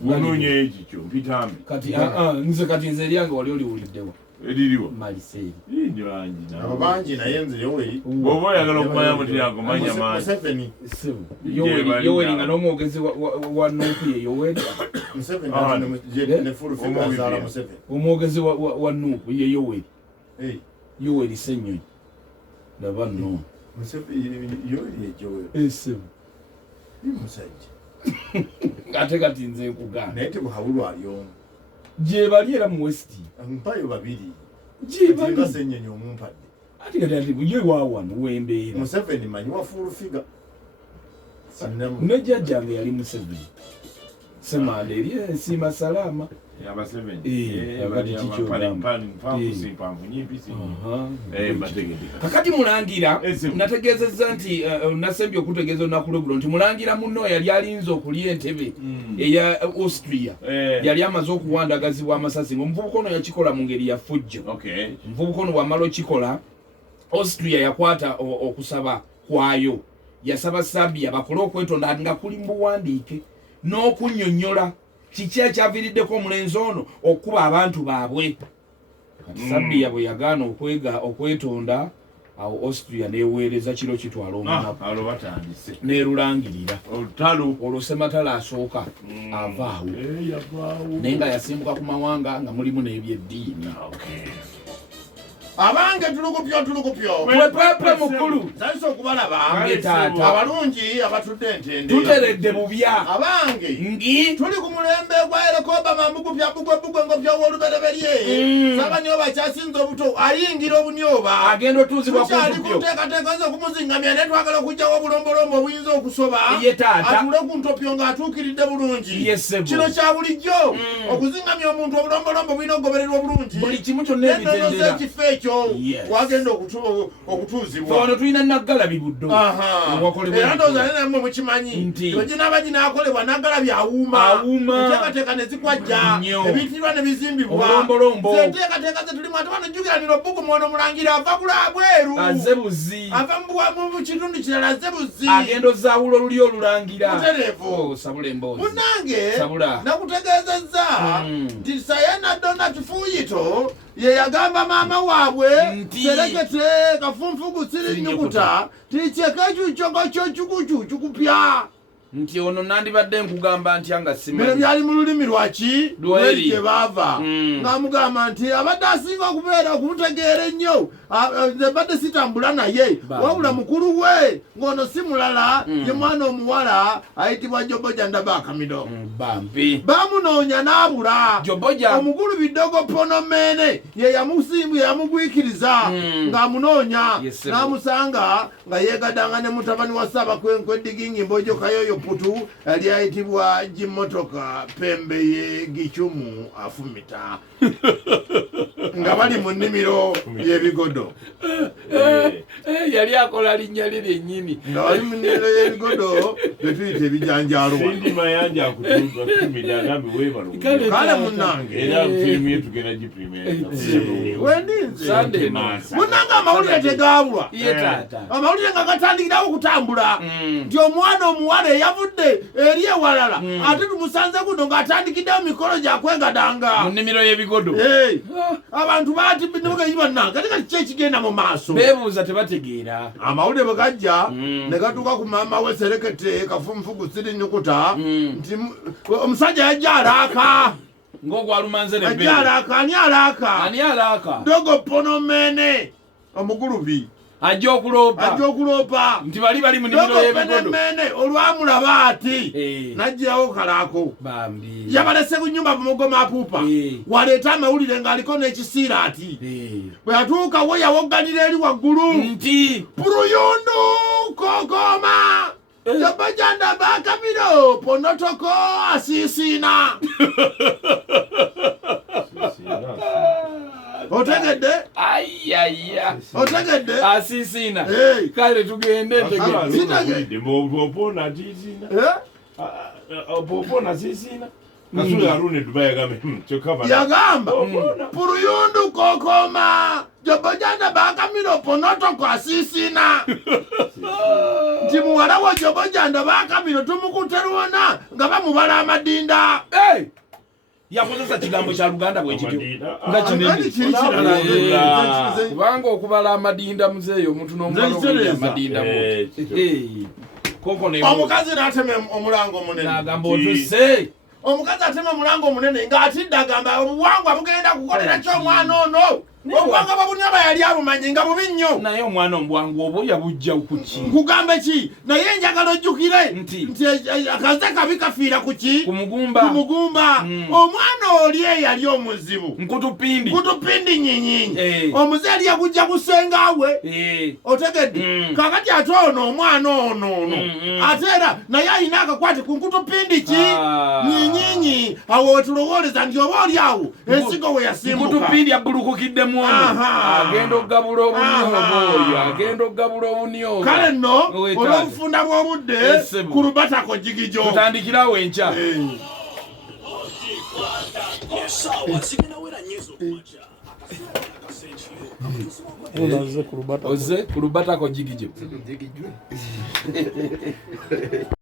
munonye ekicho mpitambi kati nze kati nze lyange wali oliwuliddewa eririwa maliseri bangi abo bangi naye nze Yoweri bwoba oyagala okumanya mutiryango manya manyi Museveni Yoweri nga n'omwogezi wa Nuupu ye Yoweri Museveni ne full figure azaala Museveni omwogezi wa Nuupu ye Yoweri Yoweri Ssenyonyi laba nno Yoweri Yoweri esebo musajja ate kati nze nkugana naye tebwawulwa alyomu gye bali era mu West mpayo babiri gye bali Ssenyonyi omumpadde ate kati ati ye waawano wembeera Museveni manyi wa full figure ne jjajjange yali Museveni semanda eri ensiima salama kakati mulangira nategeezezza nti nasembye okutegeeza olunaku lweggulo nti mulangira munno yali alinze okulya entebe eya Austria yali amaze okuwandagazibwa amasasi ngaomuvubuka ono yakikola mu ngeri ya ffujjo omuvubuka ono wamala okikola Austria yakwata okusaba kwayo yasaba Serbia bakole okwetonda nga kuli mu buwandiike n'okunnyonnyola kiki ekyaviiriddeko omulenzi ono okuba abantu baabwe kati Serbia bwe yagaana okwetonda awo Austria neeweereza kiro kitwala omunaku neerulangirira olwo Ssematalo asooka avaawo naye nga yasimbuka ku mawanga nga mulimu n'ebyeddiini abange tulukupyo wepepe mukulu salisa okubalaba taata abalungi abatudde entende tuteredde bubya abange ngi tuli ku mulembe gwa Erekoba mambugupya bugwe ngopya w'olubereberye sabanyoba kyasinze obuto ayingira obunyoba agenda otuuzibwa kukyali kuteekateeka nze okumuzingamya naye twagala okugyawo obulombolombo obuyinza okusoba ye taata atule ku ntopyo ng'atuukiridde bulungi kino kya bulijjo okuzingamya omuntu obulombolombo bulina okugobererwa obulungi buli kimu kyonna ebitendera ekifo ekyo wagenda okutuuzibwa ono tulina Naggalabi buddo era ndowooza ne nammwe mukimanyi oginaba ginaakolebwa Naggalabi awuuma enteekateeka ne zikwajja ebiyitirwa ne bizimbibwa enteekateeka ze tulimu ate wanojjukiranira obbugumu ono mulangira ava bweru ava mu kitundu kirala azze buzzi agenda ozaawula oluli olulangira mutereevu munnange nakutegeezezza nti Sayena Donald Fuuyito ye yagamba maama waabwe terekete kafunfugu siri nnyukuta tikyekekyo kupya nti ono nandibadde nkugamba ntya nga bino byali mu lulimi lwaki lweri gye baava ng'amugamba nti abadde asinga okubeera okumutegeera ennyo badde sitambula naye wabula mukulu we ng'ono si mulala ye mwana omuwala ayitibwa Joboja Ndabakamido bamunoonya n'abula omukulu Bidogo Ponomene ye yamugwikiriza ng'amunoonya n'amusanga nga yeegaddanga ne mutabani wa Ssaabakwenkwe Digingi Mbojo Kayoyo Putu yali ayitibwa Gimotoka Pembe ye Gichumu Afumita nga bali mu nnimiro y'ebigodo yali akola linnya lye lyennyini nga bali mu nnimiro y'ebigodo bye tuyita ebijanjaalo kale munnange wendinze munnange amawulire tegaabulwa amawulire nga gatandikirawo okutambula nti omwana omuwala eyavudde eri ewalala ate tumusanze guno ng'atandikiddewo mikolo gyakwegadanga mu nnimiro y'ebigodo abantu batibbannanga ate kati kyekigenda mu maaso beebuuza tebategeera amawulire bwe gajja ne gatuuka ku maama we Serekete Kafunfugu siri nnyukuta nti omusajja yajja alaaka ng'ogwalumanze ajja alaaka ani alaaka Dogo Ponomene omugulubi ajja okuloopa nti bali mu nnimiro y'ebigodo olwamulaba ati n'ajjirawo kalaako yabalese ku nnyumba bumugoma apuupa waleeta amawulire ng'aliko n'ekisiira ati bwe yatuukawo yawogganira eri waggulu nti Puruyundu kokoma Joboja Ndabakamido ponotoko asiisiina otegedde otegedde asiisiina kale tugende yagamba Puruyundu kokoma Jobojanda bakamira oponoto kwa sisina. Nti muwala wa Jobojanda bakamira tumukuterwana nga bamubala amadinda. Yakozesa kigambo kya Luganda bwe kityo. Nga kinene. Kubanga okubala amadinda muzeeyo omuntu n'omubala amadinda bo. Koko ne omukazi n'atema omulango munene. N'agamba otuse. Omukazi atema omulango omunene ng'atidde agamba obuwangwa bugenda kukolera ky'omwana ono. Obuwangwa babunyaba yali abumanyi nga bubi nnyo. Naye omwana ombwangu obo yabujja kuki? Nkugambe ki? Naye njagala ojjukire nti akaze kabi kafiira ku ki? Ku mugumba. Omwana oli eyali omuzibu. Nkutupindi nyinyinyi. Omuze yali yagujja kusengaawe. Otegedde? Kakati ate ono omwana ono. Ate era naye alina akakwate ku nkutupindi ki? Nyinyinyi. Awo wetulowooleza nti oba oli awo ensigo we yasimbuka. Nkutupindi abbulukukidde mu agenda okugabula obunyogo. Kale nno olw'obufunda bw'obudde ku Lubatako Jigijjo. Tutandikirawo enkya. Oze ku Lubatako Jigijjo.